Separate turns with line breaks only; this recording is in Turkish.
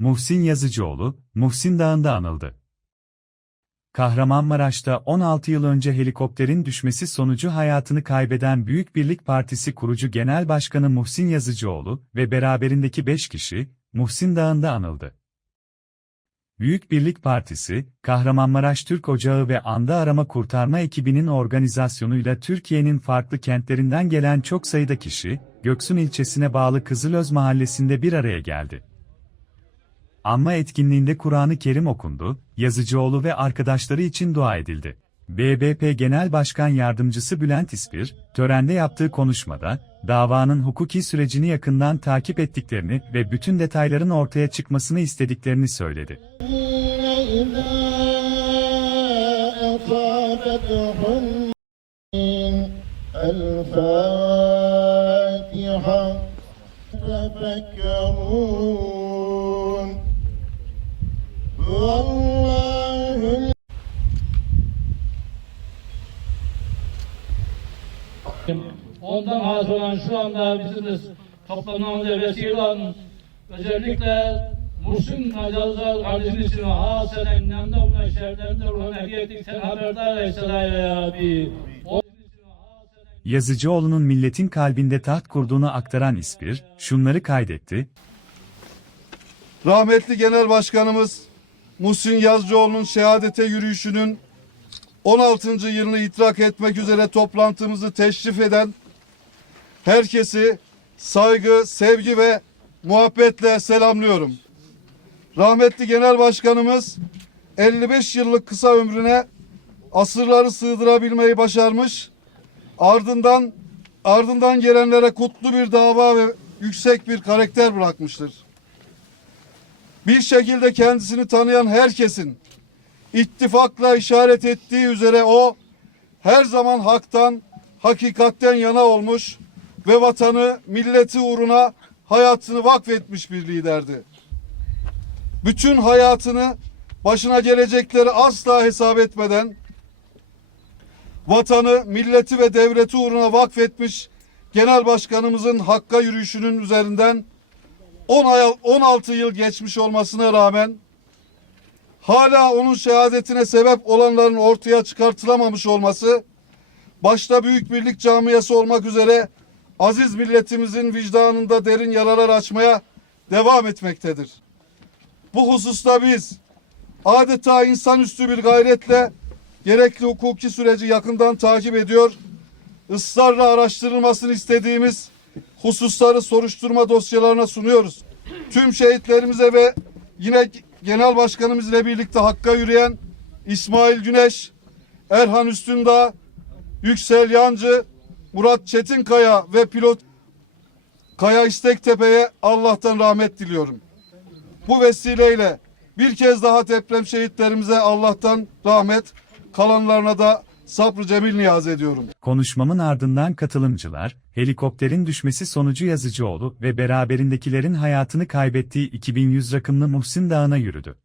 Muhsin Yazıcıoğlu, Muhsin Dağı'nda anıldı. Kahramanmaraş'ta 16 yıl önce helikopterin düşmesi sonucu hayatını kaybeden Büyük Birlik Partisi kurucu Genel Başkanı Muhsin Yazıcıoğlu ve beraberindeki 5 kişi, Muhsin Dağı'nda anıldı. Büyük Birlik Partisi, Kahramanmaraş Türk Ocağı ve Anda Arama Kurtarma ekibinin organizasyonuyla Türkiye'nin farklı kentlerinden gelen çok sayıda kişi, Göksun ilçesine bağlı Kızılöz mahallesinde bir araya geldi. Anma etkinliğinde Kur'an-ı Kerim okundu, Yazıcıoğlu ve arkadaşları için dua edildi. BBP Genel Başkan Yardımcısı Bülent İspir, törende yaptığı konuşmada, davanın hukuki sürecini yakından takip ettiklerini ve bütün detayların ortaya çıkmasını istediklerini söyledi.
إذا أصابتهم الفاتحة تفكرون
Ondan az olan şu anda bizimiz toplamamıza vesile olan özellikle Muhsin Nacazlar kardeşimizin hasenen yanında bulunan şehirlerinde ruhuna ettik. Sen haberdar eysela ya Rabbi.
Yazıcıoğlu'nun milletin kalbinde taht kurduğunu aktaran İspir, şunları kaydetti.
Rahmetli Genel Başkanımız Muhsin Yazıcıoğlu'nun şehadete yürüyüşünün 16. yılını idrak etmek üzere toplantımızı teşrif eden herkesi saygı, sevgi ve muhabbetle selamlıyorum. Rahmetli Genel Başkanımız 55 yıllık kısa ömrüne asırları sığdırabilmeyi başarmış. Ardından ardından gelenlere kutlu bir dava ve yüksek bir karakter bırakmıştır bir şekilde kendisini tanıyan herkesin ittifakla işaret ettiği üzere o her zaman haktan, hakikatten yana olmuş ve vatanı, milleti uğruna hayatını vakfetmiş bir liderdi. Bütün hayatını başına gelecekleri asla hesap etmeden vatanı, milleti ve devleti uğruna vakfetmiş genel başkanımızın hakka yürüyüşünün üzerinden 10 ay, 16 yıl geçmiş olmasına rağmen hala onun şehadetine sebep olanların ortaya çıkartılamamış olması başta Büyük Birlik Camiası olmak üzere aziz milletimizin vicdanında derin yaralar açmaya devam etmektedir. Bu hususta biz adeta insanüstü bir gayretle gerekli hukuki süreci yakından takip ediyor, ısrarla araştırılmasını istediğimiz hususları soruşturma dosyalarına sunuyoruz. Tüm şehitlerimize ve yine genel başkanımız ile birlikte hakka yürüyen İsmail Güneş, Erhan Üstündağ, Yüksel Yancı, Murat Çetinkaya ve pilot Kaya İstektepe'ye Allah'tan rahmet diliyorum. Bu vesileyle bir kez daha deprem şehitlerimize Allah'tan rahmet, kalanlarına da sabrı cemil niyaz ediyorum.
Konuşmamın ardından katılımcılar, helikopterin düşmesi sonucu Yazıcıoğlu ve beraberindekilerin hayatını kaybettiği 2100 rakımlı Muhsin Dağı'na yürüdü.